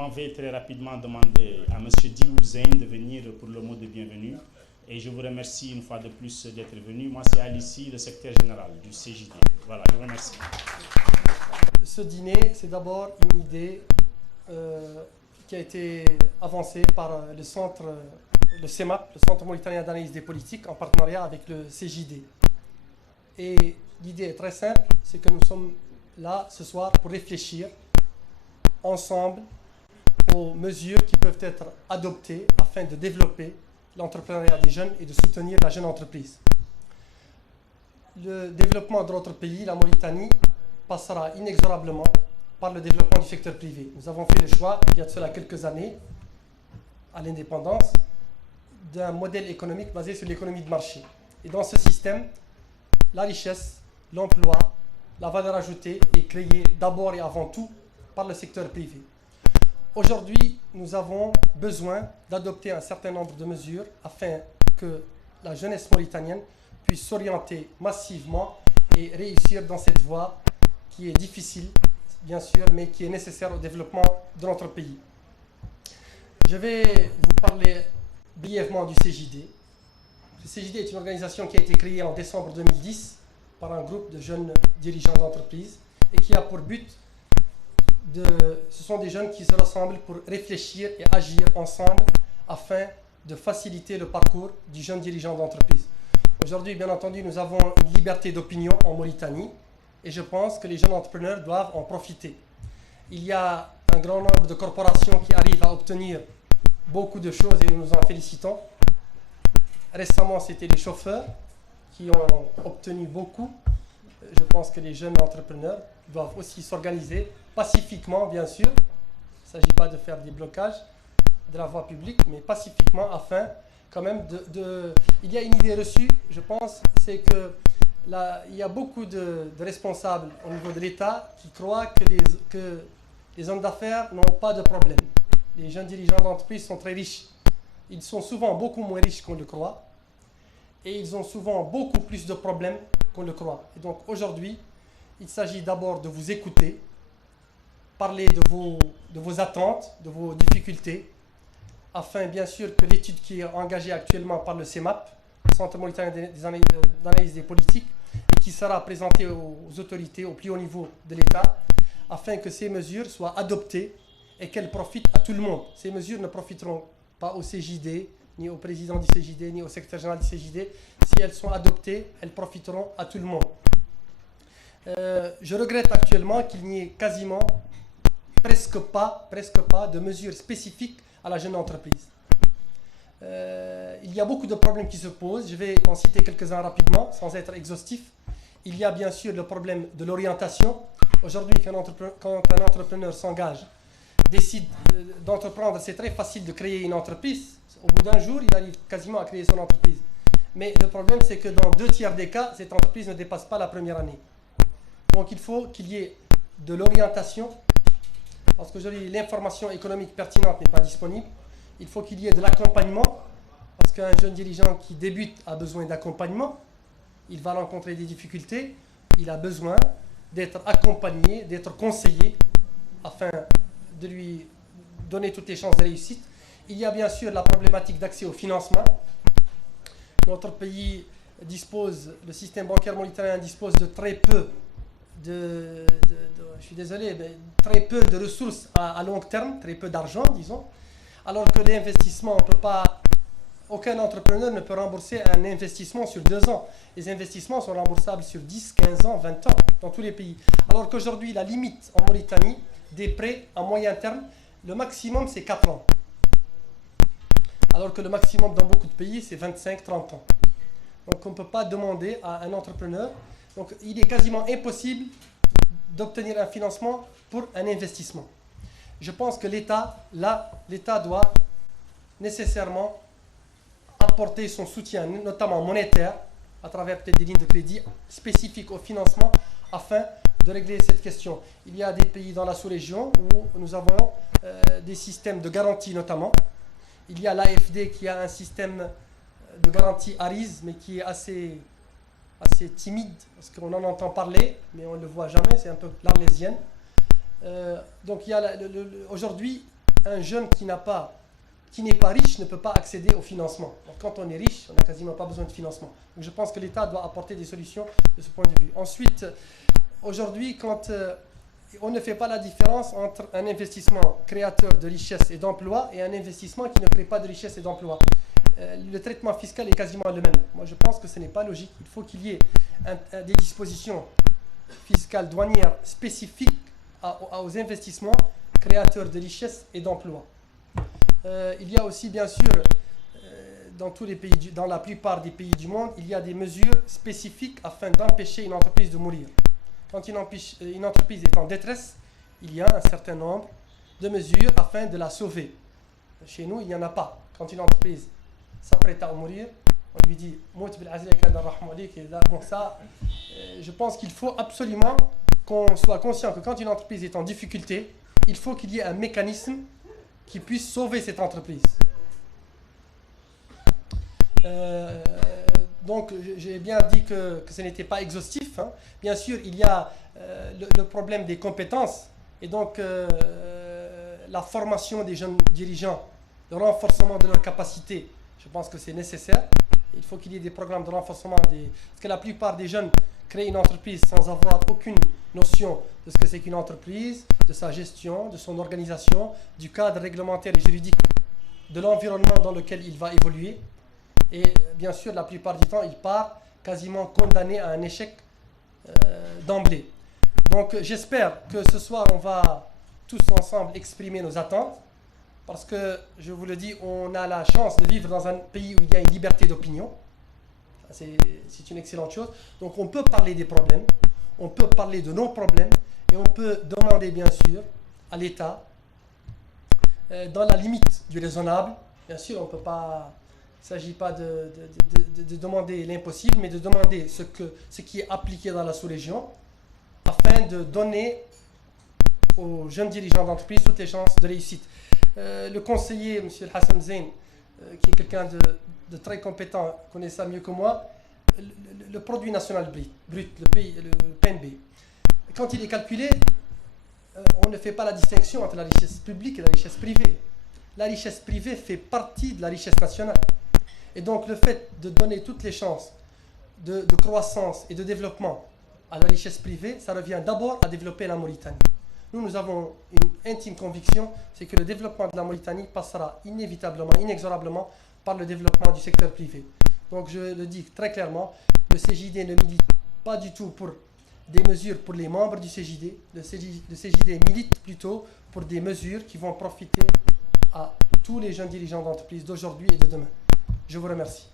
m'en vais très rapidement demander à M. Dibou Zain de venir pour le mot de bienvenue. Et je vous remercie une fois de plus d'être venu. Moi, c'est Alissi, le secrétaire général du CJD. Voilà, je vous remercie. Ce dîner, c'est d'abord une idée qui a été avancée par le centre, le CEMAP, le Centre mauritanien d'analyse des politiques, en partenariat avec le CJD. Et l'idée est très simple, c'est que nous sommes là ce soir pour réfléchir ensemble aux mesures qui peuvent être adoptées afin de développer l'entrepreneuriat des jeunes et de soutenir la jeune entreprise. Le développement de notre pays, la Mauritanie, passera inexorablement par le développement du secteur privé. Nous avons fait le choix, il y a de cela quelques années, à l'indépendance, d'un modèle économique basé sur l'économie de marché. Et dans ce système, la richesse, l'emploi, la valeur ajoutée est créée d'abord et avant tout par le secteur privé. Aujourd'hui, nous avons besoin d'adopter un certain nombre de mesures afin que la jeunesse mauritanienne puisse s'orienter massivement et réussir dans cette voie qui est difficile, bien sûr, mais qui est nécessaire au développement de notre pays. Je vais vous parler brièvement du CJD. Le CJD est une organisation qui a été créée en décembre 2010 par un groupe de jeunes dirigeants d'entreprise et qui a pour but ce sont des jeunes qui se rassemblent pour réfléchir et agir ensemble afin de faciliter le parcours du jeune dirigeant d'entreprise. Aujourd'hui, bien entendu, nous avons une liberté d'opinion en Mauritanie et je pense que les jeunes entrepreneurs doivent en profiter. Il y a un grand nombre de corporations qui arrivent à obtenir beaucoup de choses et nous nous en félicitons. Récemment, c'était les chauffeurs qui ont obtenu beaucoup. Je pense que les jeunes entrepreneurs doivent aussi s'organiser pacifiquement, bien sûr. Il ne s'agit pas de faire des blocages de la voie publique, mais pacifiquement afin quand même Il y a une idée reçue, je pense, c'est que il y a beaucoup de responsables au niveau de l'État qui croient que les hommes d'affaires n'ont pas de problème. Les jeunes dirigeants d'entreprise sont très riches. Ils sont souvent beaucoup moins riches qu'on le croit et ils ont souvent beaucoup plus de problèmes qu'on le croit. Et donc aujourd'hui, il s'agit d'abord de vous écouter, parler de vos attentes, de vos difficultés, afin bien sûr que l'étude qui est engagée actuellement par le CEMAP, le Centre mauritanien d'analyse des politiques, et qui sera présentée aux autorités au plus haut niveau de l'État, afin que ces mesures soient adoptées et qu'elles profitent à tout le monde. Ces mesures ne profiteront pas au CJD, ni au président du CJD, ni au secrétaire général du CJD. Si elles sont adoptées, elles profiteront à tout le monde. Je regrette actuellement qu'il n'y ait quasiment presque pas de mesures spécifiques à la jeune entreprise. Il y a beaucoup de problèmes qui se posent. Je vais en citer quelques-uns rapidement, sans être exhaustif. Il y a bien sûr le problème de l'orientation. Aujourd'hui, quand un entrepreneur s'engage, décide d'entreprendre, c'est très facile de créer une entreprise. Au bout d'un jour, il arrive quasiment à créer son entreprise. Mais le problème, c'est que dans 2/3 des cas, cette entreprise ne dépasse pas la première année. Donc il faut qu'il y ait de l'orientation, parce qu'aujourd'hui l'information économique pertinente n'est pas disponible. Il faut qu'il y ait de l'accompagnement, parce qu'un jeune dirigeant qui débute a besoin d'accompagnement. Il va rencontrer des difficultés, il a besoin d'être accompagné, d'être conseillé, afin de lui donner toutes les chances de réussite. Il y a bien sûr la problématique d'accès au financement. Notre pays le système bancaire mauritanien dispose de très peu je suis désolé, mais très peu de ressources à long terme, très peu d'argent, disons, alors que l'investissement, aucun entrepreneur ne peut rembourser un investissement sur 2 ans. Les investissements sont remboursables sur 10, 15 ans, 20 ans, dans tous les pays. Alors qu'aujourd'hui, la limite en Mauritanie des prêts à moyen terme, le maximum c'est 4 ans. Alors que le maximum dans beaucoup de pays c'est 25, 30 ans. Donc on ne peut pas demander à un entrepreneur. Donc il est quasiment impossible d'obtenir un financement pour un investissement. Je pense que l'État doit nécessairement apporter son soutien, notamment monétaire, à travers peut-être des lignes de crédit spécifiques au financement, afin de régler cette question. Il y a des pays dans la sous-région où nous avons des systèmes de garantie notamment. Il y a l'AFD qui a un système de garantie ARIS, mais qui est assez timide, parce qu'on en entend parler, mais on ne le voit jamais, c'est un peu l'Arlésienne. Donc aujourd'hui, un jeune qui n'est pas riche ne peut pas accéder au financement. Donc, quand on est riche, on n'a quasiment pas besoin de financement. Donc, je pense que l'État doit apporter des solutions de ce point de vue. Ensuite, aujourd'hui, quand on ne fait pas la différence entre un investissement créateur de richesse et d'emploi et un investissement qui ne crée pas de richesse et d'emploi. Le traitement fiscal est quasiment le même. Moi, je pense que ce n'est pas logique. Il faut qu'il y ait des dispositions fiscales douanières spécifiques aux investissements créateurs de richesse et d'emploi. Il y a aussi, bien sûr, dans la plupart des pays du monde, il y a des mesures spécifiques afin d'empêcher une entreprise de mourir. Quand une entreprise est en détresse, il y a un certain nombre de mesures afin de la sauver. Chez nous, il n'y en a pas. Quand une entreprise s'apprête à mourir, on lui dit « Mout bil azlik hada rahma alik ». Bon, ça, je pense qu'il faut absolument qu'on soit conscient que quand une entreprise est en difficulté, il faut qu'il y ait un mécanisme qui puisse sauver cette entreprise. Donc, j'ai bien dit que ce n'était pas exhaustif. Hein. Bien sûr, il y a le problème des compétences et donc la formation des jeunes dirigeants, le renforcement de leurs capacités. Je pense que c'est nécessaire. Il faut qu'il y ait des programmes de renforcement. Parce que la plupart des jeunes créent une entreprise sans avoir aucune notion de ce que c'est qu'une entreprise, de sa gestion, de son organisation, du cadre réglementaire et juridique, de l'environnement dans lequel il va évoluer. Et bien sûr, la plupart du temps, il part quasiment condamné à un échec d'emblée. Donc j'espère que ce soir, on va tous ensemble exprimer nos attentes. Parce que, je vous le dis, on a la chance de vivre dans un pays où il y a une liberté d'opinion. C'est une excellente chose. Donc on peut parler des problèmes, on peut parler de nos problèmes, et on peut demander, bien sûr, à l'État, dans la limite du raisonnable. Bien sûr, on peut pas... Il ne s'agit pas de demander l'impossible, mais de demander ce qui est appliqué dans la sous-région, afin de donner aux jeunes dirigeants d'entreprise toutes les chances de réussite. Le conseiller, M. Hassan Zain, qui est quelqu'un de très compétent, connaît ça mieux que moi, le produit national brut, le PNB, quand il est calculé, on ne fait pas la distinction entre la richesse publique et la richesse privée. La richesse privée fait partie de la richesse nationale. Et donc le fait de donner toutes les chances de croissance et de développement à la richesse privée, ça revient d'abord à développer la Mauritanie. Nous avons une intime conviction, c'est que le développement de la Mauritanie passera inévitablement, inexorablement par le développement du secteur privé. Donc je le dis très clairement, le CJD ne milite pas du tout pour des mesures pour les membres du CJD. Le CJD milite plutôt pour des mesures qui vont profiter à tous les jeunes dirigeants d'entreprise d'aujourd'hui et de demain. Je vous remercie.